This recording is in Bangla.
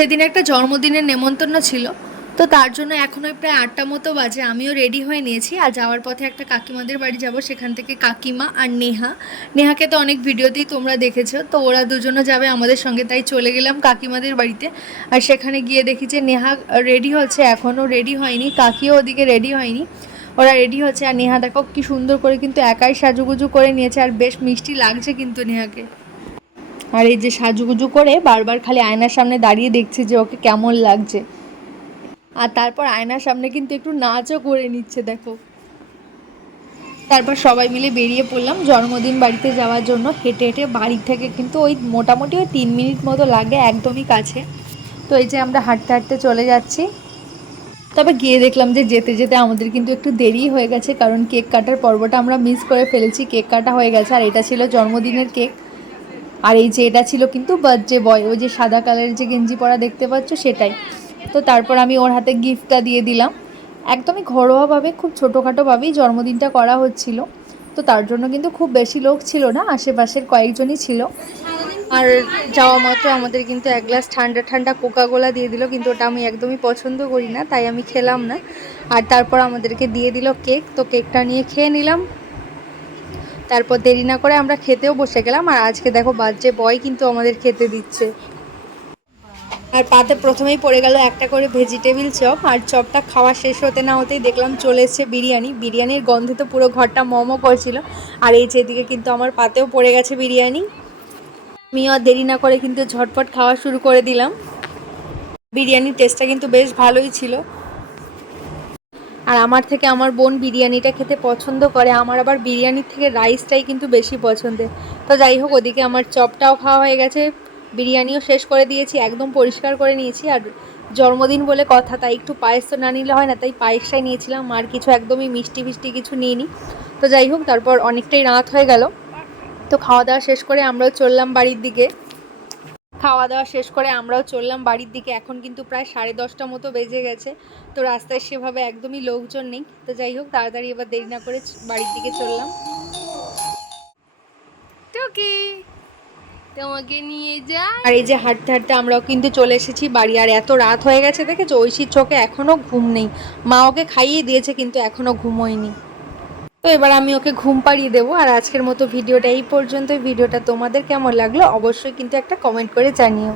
সেদিন একটা জন্মদিনের নেমন্তন্ন ছিল, তো তার জন্য এখনও প্রায় আটটা মতো বাজে। আমিও রেডি হয়ে নিয়েছি। আর যাওয়ার পথে একটা কাকিমাদের বাড়ি যাব, সেখান থেকে কাকিমা আর নেহা। নেহাকে তো অনেক ভিডিওতেই তোমরা দেখেছ। তো ওরা দুজনও যাবে আমাদের সঙ্গে, তাই চলে গেলাম কাকিমাদের বাড়িতে। আর সেখানে গিয়ে দেখি যে নেহা রেডি হচ্ছে, এখনও রেডি হয়নি। কাকিও ওদিকে রেডি হয়নি। ওরা রেডি হচ্ছে। আর নেহা দেখো কি সুন্দর করে কিন্তু একাই সাজুগুজু করে নিয়েছে। আর বেশ মিষ্টি লাগছে কিন্তু নেহাকে। আর এই যে সাজুগুজু করে বারবার খালি আয়নার সামনে দাঁড়িয়ে দেখছে যে ওকে কেমন লাগছে। আর তারপর আয়নার সামনে কিন্তু একটু নাচও করে নিচ্ছে, দেখো। তারপর সবাই মিলে বেরিয়ে পড়লাম জন্মদিন বাড়িতে যাওয়ার জন্য। হেঁটে হেঁটে বাড়ি থেকে কিন্তু ওই মোটামুটি ওই তিন মিনিট মতো লাগে, একদমই কাছে। তো এই যে আমরা হাঁটতে হাঁটতে চলে যাচ্ছি। তবে গিয়ে দেখলাম যে যেতে যেতে আমাদের কিন্তু একটু দেরি হয়ে গেছে, কারণ কেক কাটার পর্বটা আমরা মিস করে ফেলেছি। কেক কাটা হয়ে গেছে, আর এটা ছিল জন্মদিনের কেক। আর এই যে এটা ছিল কিন্তু বার্থডে বয় ওই যে সাদা কালারের যে গেঞ্জি পরা দেখতে পাচ্ছ সেটাই। তো তারপর আমি ওর হাতে গিফটটা দিয়ে দিলাম। একদমই ঘরোয়াভাবে, খুব ছোটোখাটোভাবেই জন্মদিনটা করা হচ্ছিল। তো তার জন্য কিন্তু খুব বেশি লোক ছিল না, আশেপাশের কয়েকজনই ছিল। আর যাওয়া মাত্র আমাদের কিন্তু এক গ্লাস ঠান্ডা ঠান্ডা কোকা কোলা দিয়ে দিল, কিন্তু ওটা আমি একদমই পছন্দ করি না, তাই আমি খেলাম না। আর তারপর আমাদেরকে দিয়ে দিল কেক তো কেকটা নিয়ে খেয়ে নিলাম। তারপর দেরি না করে আমরা খেতেও বসে গেলাম। আর আজকে দেখো বাচ্চা বয় কিন্তু আমাদের খেতে দিচ্ছে। আর পাতে প্রথমেই পড়ে গেল একটা করে ভেজিটেবিল চপ, আর চপটা খাওয়া শেষ হতে না হতেই দেখলাম চলে এসছে বিরিয়ানি। বিরিয়ানির গন্ধে তো পুরো ঘরটা মোমো করছিল। আর এই যেদিকে কিন্তু আমার পাতেও পড়ে গেছে বিরিয়ানি। আমিও দেরি না করে কিন্তু ঝটপট খাওয়া শুরু করে দিলাম। বিরিয়ানির টেস্টটা কিন্তু বেশ ভালোই ছিল। আর আমার থেকে আমার বোন বিরিয়ানিটা খেতে পছন্দ করে, আমার আবার বিরিয়ানির থেকে রাইসটাই কিন্তু বেশি পছন্দের। তো যাই হোক, ওদিকে আমার চপটাও খাওয়া হয়ে গেছে, বিরিয়ানিও শেষ করে দিয়েছি, একদম পরিষ্কার করে নিয়েছি। আর জন্মদিন বলে কথা, তাই একটু পায়েস তো না নিলে হয় না, তাই পায়েসটাই নিয়েছিলাম, আর কিছু একদমই মিষ্টি ফিষ্টি কিছু নিইনি। তো যাই হোক, তারপর অনেকটাই রাত হয়ে গেল। তো খাওয়া দাওয়া শেষ করে আমরাও চললাম বাড়ির দিকে। খাওয়া দাওয়া শেষ করে আমরাও চললাম বাড়ির দিকে। এখন কিন্তু প্রায় সাড়ে দশটা মতো বেজে গেছে। তো রাস্তায় সেভাবে একদমই লোকজন নেই। তো যাই হোক তাড়াতাড়ি এবার দেরি না করে বাড়ির দিকে চললাম। টুকি তোমাকে নিয়ে যা আর এই যে হাঁটতে হাঁটতে আমরাও কিন্তু চলে এসেছি বাড়ি। আর এত রাত হয়ে গেছে দেখেছ? ঐশীর চোখে এখনও ঘুম নেই। মা ওকে খাইয়ে দিয়েছে কিন্তু এখনও ঘুমোয়নি। তো এবার আমি ওকে ঘুম পাড়িয়ে দেবো। আর আজকের মতো ভিডিওটা এই পর্যন্ত ভিডিওটা তোমাদের কেমন লাগল অবশ্যই কিন্তু একটা কমেন্ট করে জানিও।